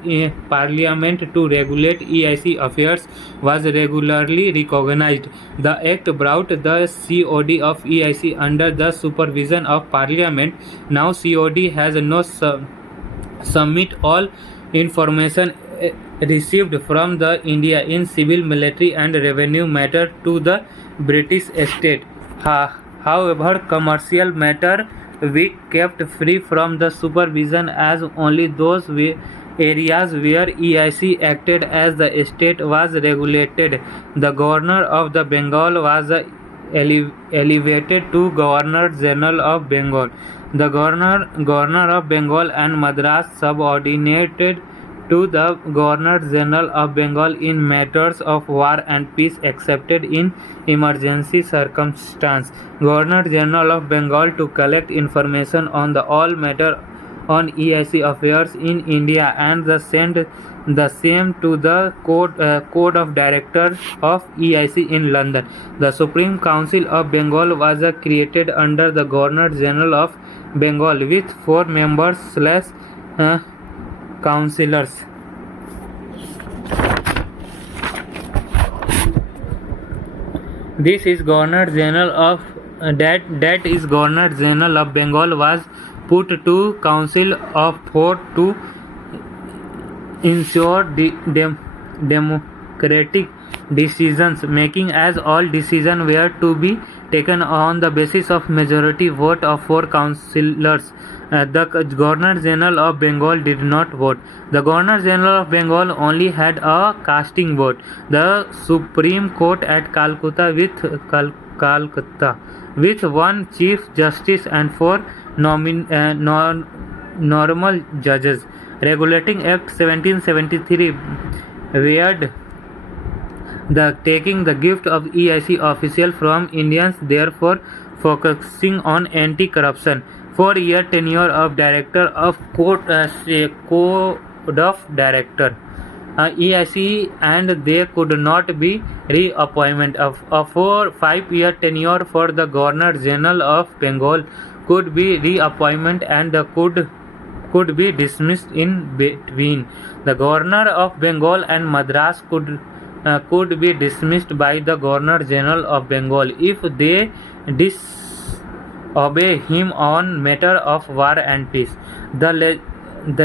Parliament to regulate EIC affairs was regularly recognized. The act brought the COD of EIC under the supervision of Parliament. Now COD has no submit all information received from the India in civil, military and revenue matter to the British state. However, commercial matter we kept free from the supervision as only those areas where EIC acted as the state was regulated. The Governor of the Bengal was elevated to Governor General of Bengal. The Governor of Bengal and Madras subordinated to the Governor General of Bengal in matters of war and peace except in emergency circumstance. Governor General of Bengal to collect information on the all matter on EIC affairs in India and send the same to the Code of Directors of EIC in London. The Supreme Council of Bengal was created under the Governor General of Bengal with 4 members / councillors. This is Governor General of that is Governor General of Bengal was put to Council of 4 to ensure democratic decisions making, as all decisions were to be taken on the basis of majority vote of 4 councillors. The Governor General of Bengal did not vote. The Governor General of Bengal only had a casting vote. The Supreme Court at Calcutta with 1 Chief Justice and 4 normal judges. Regulating Act 1773 weird the taking the gift of EIC official from Indians, therefore focusing on anti-corruption. 4-year tenure of Director of Code of Director EIC, and they could not be reappointment. A 5-year tenure for the Governor General of Bengal could be reappointment and could be dismissed in between. The Governor of Bengal and Madras could be dismissed by the Governor General of Bengal if they disobey him on matter of war and peace. The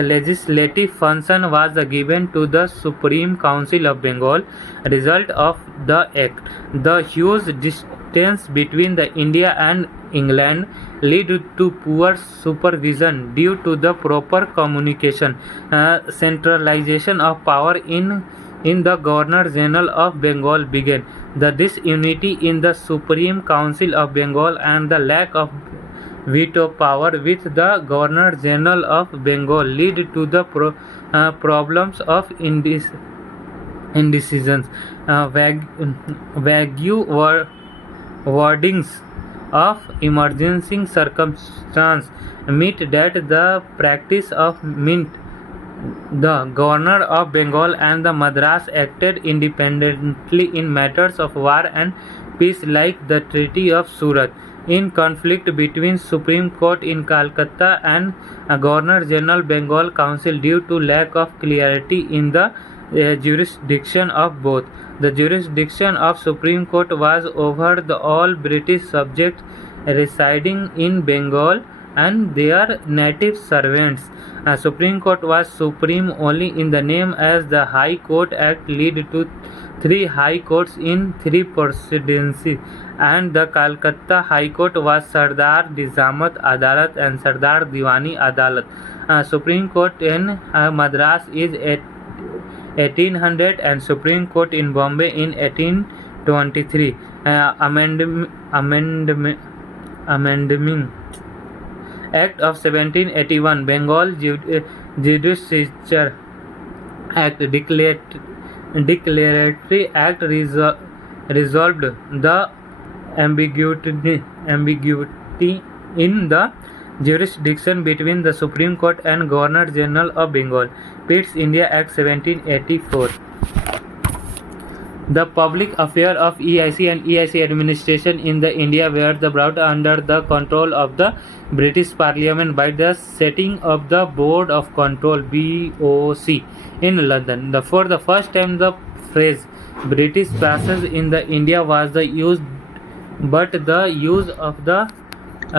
legislative function was given to the Supreme Council of Bengal. Result of the act: the huge distance between the India and England lead to poor supervision due to the proper communication. Centralization of power in the Governor General of Bengal began. The disunity in the Supreme Council of Bengal and the lack of veto power with the Governor General of Bengal lead to the problems of indecisions. Vague wordings of emergency circumstance meant that the practice of mint. The Governor of Bengal and the Madras acted independently in matters of war and peace, like the Treaty of Surat. In conflict between Supreme Court in Calcutta and Governor General Bengal Council due to lack of clarity in the jurisdiction of both. The jurisdiction of Supreme Court was over all British subjects residing in Bengal and their native servants. Supreme Court was supreme only in the name, as the High Court Act led to 3 High Courts in 3 presidencies, and the Calcutta High Court was Sardar Nizamat Adalat and Sardar Diwani Adalat. Supreme Court in Madras is 1800 and Supreme Court in Bombay in 1823. Amendment Act of 1781, Bengal Judiciary Act, Declaratory Act resolved the ambiguity in the jurisdiction between the Supreme Court and Governor General of Bengal. Pitt's India Act 1784. The public affairs of EIC and EIC administration in the India were brought under the control of the British Parliament by the setting of the Board of Control (BOC) in London. For the first time, the phrase British passage in the India was used, but the use of the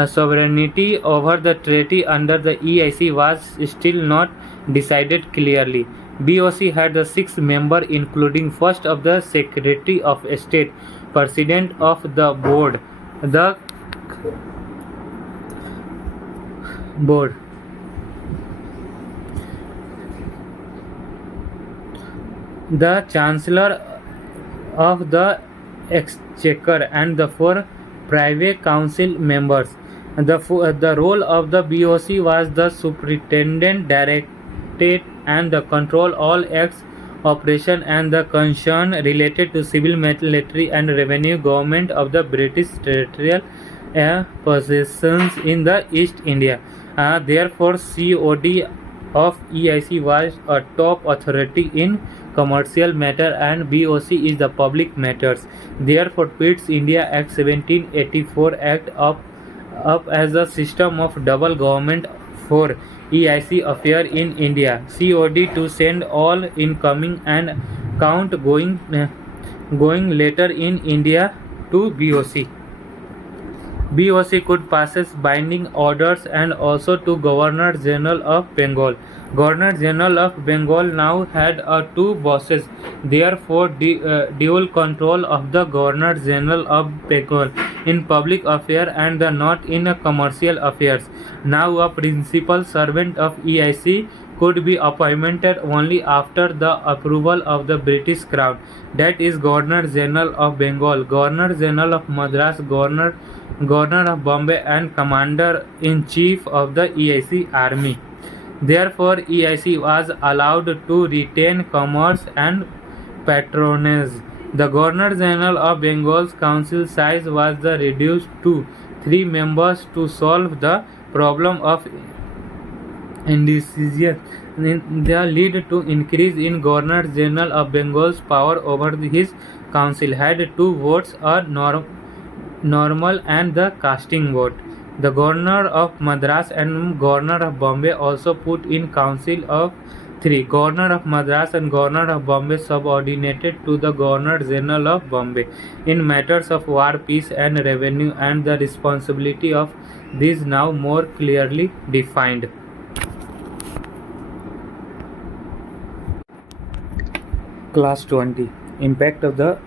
sovereignty over the treaty under the EIC was still not decided clearly. BOC had 6 members, including first of the Secretary of State, President of the Board, the Chancellor of the Exchequer, and the 4 private council members. The role of the BOC was the Superintendent, Directorate and the control all acts, operation and the concern related to civil, military and revenue government of the British territorial possessions in the East India. Therefore, COD of EIC was a top authority in commercial matter and BOC is the public matters. Therefore, Pitt's India Act 1784 Act up as a system of double government for EIC affair in India. COD to send all incoming and going later in India to BOC. BOC could passes binding orders and also to Governor General of Bengal. Governor General of Bengal now had two bosses, therefore dual control of the Governor General of Bengal in public affairs and not in commercial affairs. Now a principal servant of EIC could be appointed only after the approval of the British Crown, that is Governor General of Bengal, Governor General of Madras, Governor of Bombay and Commander-in-Chief of the EIC Army. Therefore, EIC was allowed to retain commerce and patronage. The Governor General of Bengal's council size was reduced to 3 members to solve the problem of indecision. The lead to increase in Governor General of Bengal's power over his council had 2 votes, a normal and the casting vote. The Governor of Madras and Governor of Bombay also put in council of 3. Governor of Madras and Governor of Bombay subordinated to the Governor General of Bombay in matters of war, peace and revenue, and the responsibility of these now more clearly defined. Class 20. Impact of the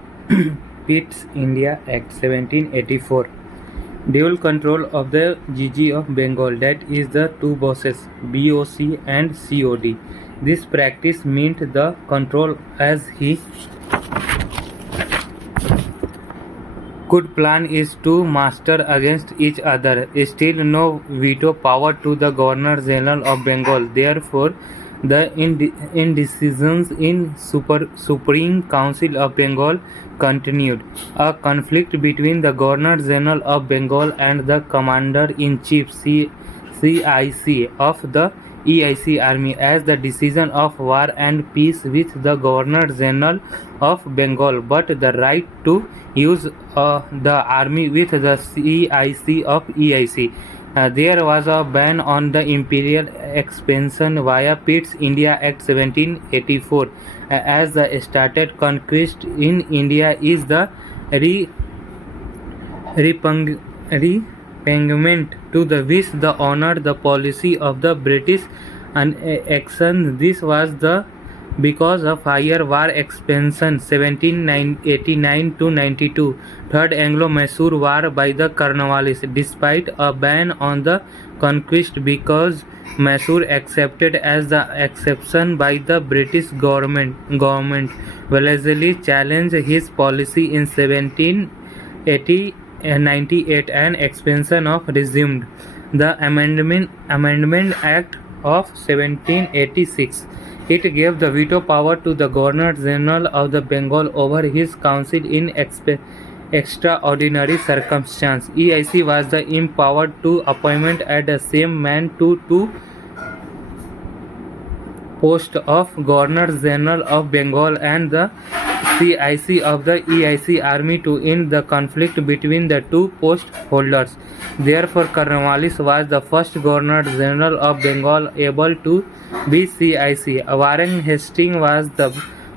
Pitt's India Act 1784. Dual control of the GG of Bengal, that is the 2 bosses BOC and COD. This practice meant the control as he could plan is to master against each other. Still no veto power to the Governor General of Bengal. Therefore, the indecisions in Supreme Council of Bengal continued. A conflict between the Governor General of Bengal and the Commander-in-Chief CIC of the EIC Army as the decision of war and peace with the Governor General of Bengal, but the right to use the army with the CIC of EIC. There was a ban on the imperial expansion via Pitt's India Act 1784, as the started conquest in India is the repugnant to the wish, the honor, the policy of the British action. This was the because of higher war expansion 1789 to 92, Third Anglo-Mysore War by the Cornwallis, despite a ban on the conquest because Mysore accepted as the exception by the British government Wellesley challenged his policy in 1798 and expansion of resumed. The Amendment Act of 1786. It gave the veto power to the Governor General of the Bengal over his council in extraordinary circumstances. EIC was empowered to appoint at the same man to 2 posts of Governor General of Bengal and the CIC of the EIC Army to end the conflict between the 2 post holders. Therefore, Cornwallis was the first Governor General of Bengal able to be CIC. Warren Hastings was the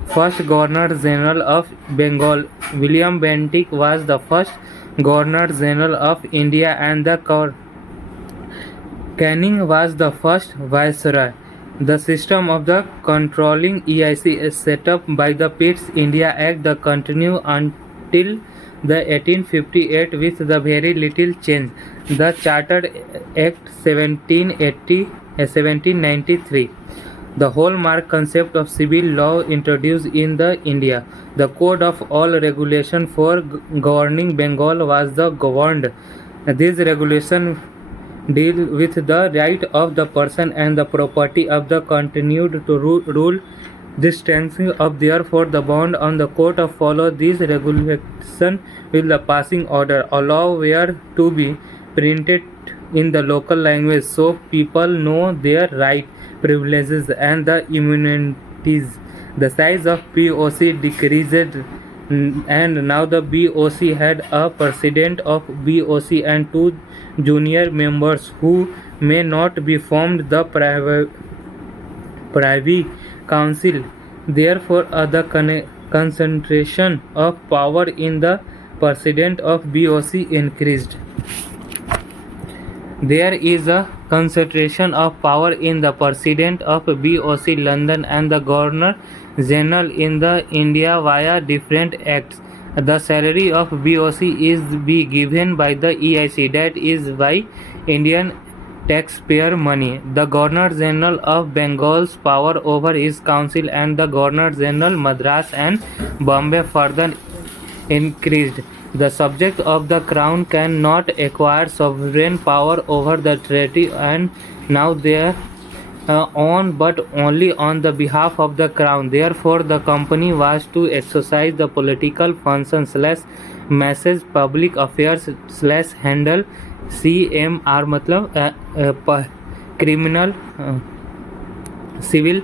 first Governor General of Bengal. William Bentinck was the first Governor General of India and the Canning was the first Viceroy. The system of the controlling EIC is set up by the Pitt's India Act that continued until the 1858 with the very little change. The Chartered Act 1793. The hallmark concept of civil law introduced in the India. The code of all regulation for governing Bengal was the governed. These regulations deal with the right of the person and the property of the continued to rule this strengthening of therefore the bond on the court of follow this regulation with the passing order allow where to be printed in the local language so people know their right privileges and the immunities. The size of POC decreased and now the BOC had a president of BOC and two junior members who may not be formed the Privy Council. Therefore, the concentration of power in the president of BOC increased. There is a concentration of power in the President of BOC London and the Governor General in the India via different acts. The salary of BOC is be given by the EIC, that is by Indian taxpayer money. The Governor General of Bengal's power over his council and the Governor General Madras and Bombay further increased. The subject of the crown cannot acquire sovereign power over the treaty and now their own but only on the behalf of the crown. Therefore, the company was to exercise the political function / message public affairs / handle CMR मतलब criminal civil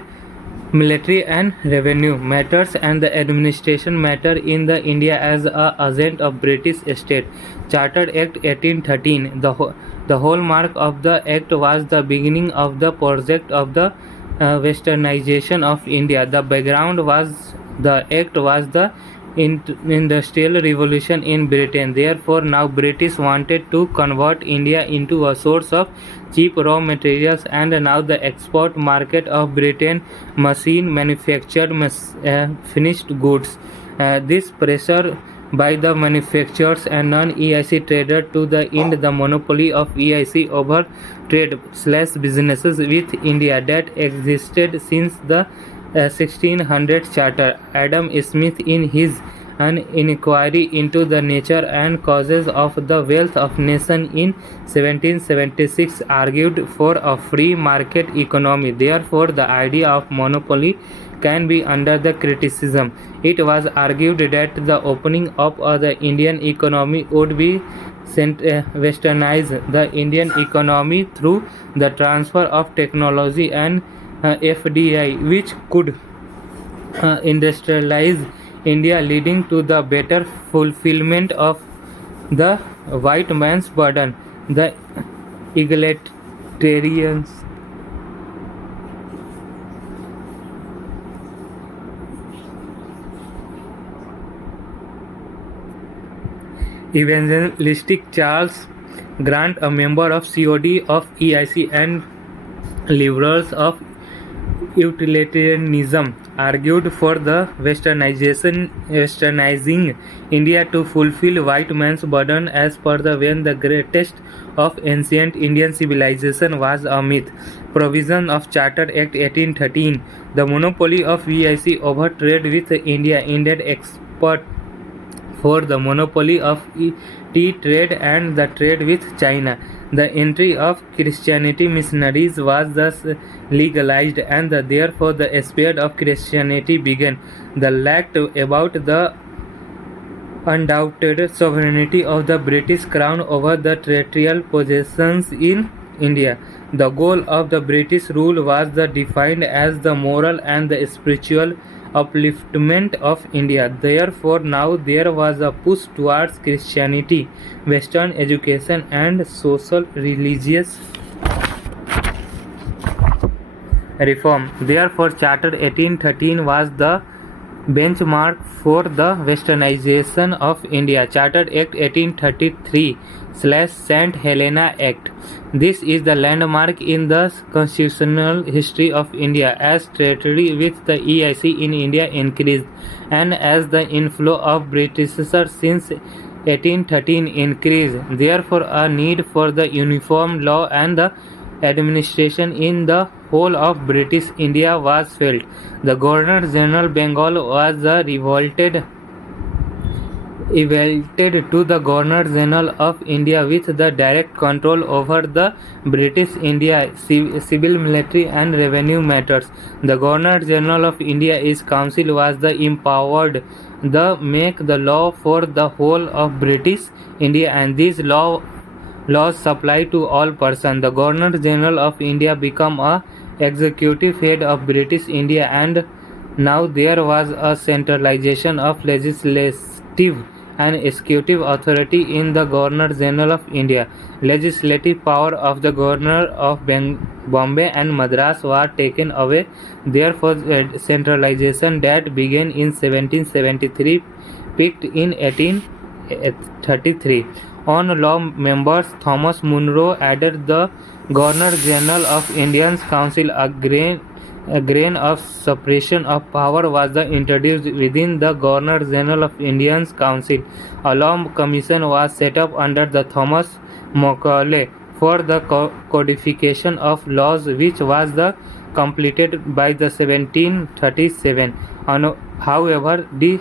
military and revenue matters and the administration matter in the India as a agent of British state. Chartered Act 1813. The hallmark of the act was the beginning of the project of the westernization of India. The background was the act was the industrial revolution in Britain. Therefore, now British wanted to convert India into a source of cheap raw materials and now the export market of Britain machine manufactured finished goods. This pressure by the manufacturers and non-EIC traders to the end the monopoly of EIC over trade / businesses with India that existed since the 1600 charter. Adam Smith in his An Inquiry into the Nature and Causes of the Wealth of Nations in 1776 argued for a free market economy. Therefore, the idea of monopoly can be under the criticism. It was argued that the opening up of the Indian economy would be westernize the Indian economy through the transfer of technology and FDI, which could industrialize India, leading to the better fulfillment of the white man's burden. The egalitarians evangelistic Charles Grant, a member of COD of EIC and liberals of utilitarianism, argued for the westernizing India to fulfill white man's burden as per the when the greatest of ancient Indian civilization was a myth. Provision of Charter Act 1813. The monopoly of EIC over trade with India ended export for the monopoly of tea trade and the trade with China. The entry of Christianity missionaries was thus legalized and therefore the spread of Christianity began. The lacked about the undoubted sovereignty of the British Crown over the territorial possessions in India. The goal of the British rule was defined as the moral and the spiritual upliftment of India. Therefore, now there was a push towards Christianity, Western education, and social religious reform. Therefore, Charter 1813 was the benchmark for the westernization of India. Charter Act 1833 / St. Helena Act. This is the landmark in the constitutional history of India as territory with the EIC in India increased and as the inflow of Britishers since 1813 increased. Therefore, a need for the uniform law and the administration in the whole of British India was felt. The Governor General Bengal was revolted elevated to the Governor General of India with the direct control over the British India civil, military and revenue matters. The Governor General of India's council was the empowered the make the law for the whole of British India, and these laws apply to all persons. The Governor General of India became a executive head of British India, and now there was a centralization of legislative and executive authority in the Governor General of India. Legislative power of the Governor of Bombay and Madras were taken away. Therefore, centralization that began in 1773 peaked in 1833. On law members, Thomas Munro added the Governor General of Indian Council. A grain of separation of power was introduced within the Governor General of Indian Council. A law commission was set up under the Thomas Macaulay for the codification of laws, which was completed by the 1737. However, the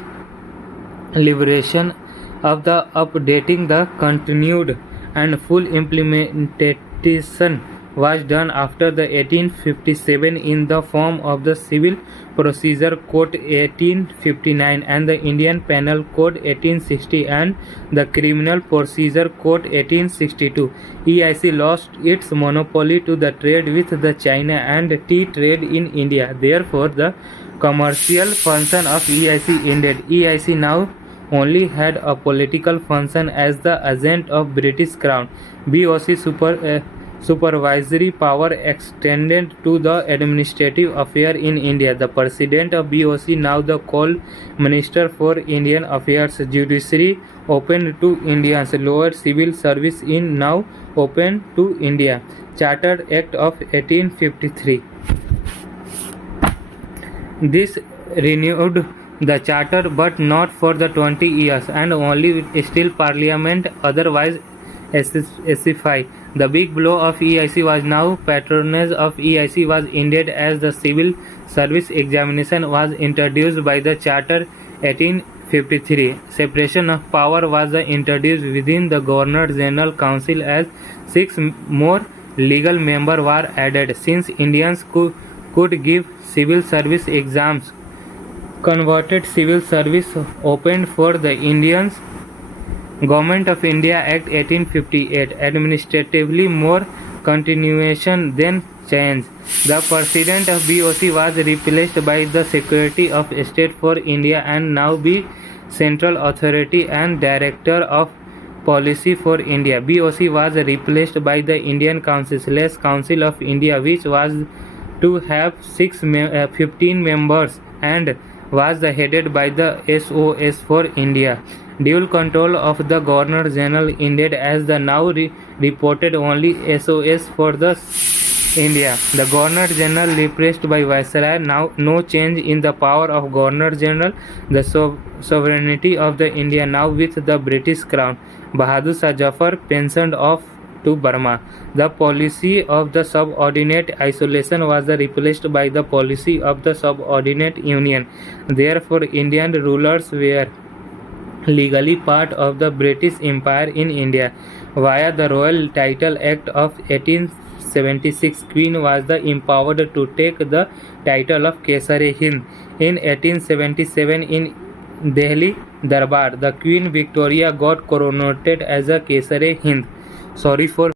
liberation of the updating the continued and full implementation was done after the 1857 in the form of the Civil Procedure Code 1859 and the Indian Penal Code 1860 and the Criminal Procedure Code 1862. EIC lost its monopoly to the trade with the China and tea trade in India. Therefore, the commercial function of EIC ended. EIC now only had a political function as the agent of British Crown. BOC supervisory power extended to the administrative affair in India. The president of BOC, now the called Minister for Indian Affairs, judiciary open to Indians, lower civil service in now open to India. Charter Act of 1853. This renewed the charter but not for the 20 years and only still Parliament otherwise specify. The big blow of EIC was now patronage of EIC was ended as the civil service examination was introduced by the Charter 1853. Separation of power was introduced within the Governor General Council as 6 more legal members were added. Since Indians could give civil service exams, converted civil service opened for the Indians. Government of India Act 1858 administratively more continuation than change. The President of BOC was replaced by the Secretary of State for India and now be Central Authority and Director of Policy for India. BOC was replaced by the Indian Council of India, which was to have 15 members and was headed by the SOS for India. Dual control of the Governor General ended as the now reported only SOS for the India. The Governor General replaced by Viceroy. Now no change in the power of Governor General. The sovereignty of the India now with the British Crown. Bahadur Shah Zafar pensioned off to Burma. The policy of the subordinate isolation was replaced by the policy of the subordinate union. Therefore, Indian rulers were legally part of the British Empire in India. Via the Royal Title Act of 1876, Queen was empowered to take the title of Kesar-e-Hind. In 1877, in Delhi Darbar, the Queen Victoria got coronated as a Kesar-e-Hind. Sorry for